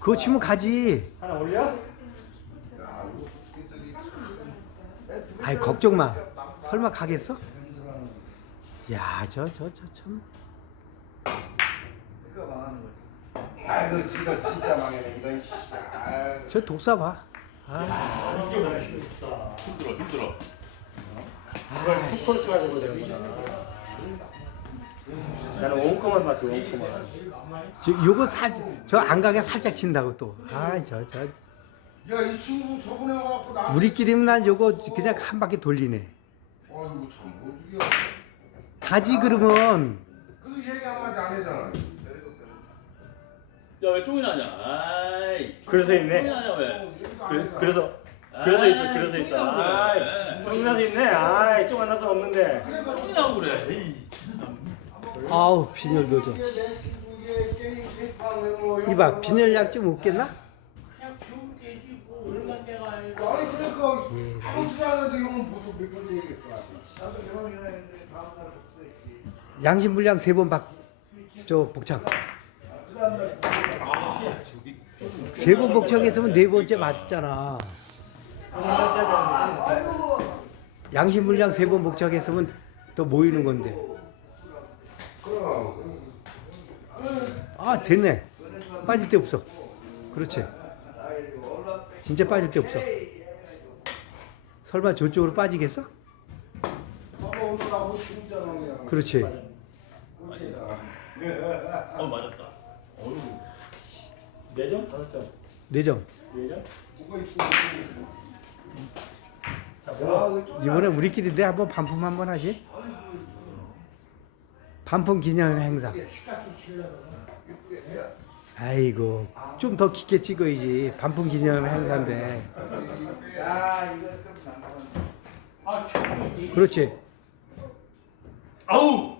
그거 치면 가지. 하나 올려? 야구, 저기 저기. 두명이 아이 두명이 걱정 마. 막 설마 막 가겠어? 야, 저 저 저 참. 내가 망하는 거지. 아이고 진짜 진짜 망했 이런 저 독사 봐. 힘들어, 힘들어. 이걸 푹 펀치 가지고 되는 나는 원컴을 봐줘 원컴을 저, 거 살 저 안가게 살짝 친다고 또아저저 네. 우리끼리면 난 요거 어. 그냥 한 바퀴 돌리네 어, 어, 어, 어. 가지 아, 그러면 야왜 쪽이 나냐 그래서 있네 그, 래서 그래서 있어 그래서 있어 쪽이 나서 있네 쪽안 나서 없는데 아우 빈혈 도전 이봐 빈혈약 좀 없겠나? 네, 네. 양심불량 세 번 박... 저 복창 세번 아, 복창했으면 네 번째 맞잖아 양심불량 세 번 복창했으면 또 모이는 건데 아 됐네 빠질 때 없어 그렇지 진짜 빠질 때 없어 설마 저쪽으로 빠지겠어? 그렇지 4점. 어 맞았다 4점? 5점? 점 4점? 이번에 우리끼리 내 한번 반품 한번 하지? 반품 기념 행사. 아이고, 좀 더 깊게 찍어야지. 반품 기념 행사인데. 그렇지. 아우!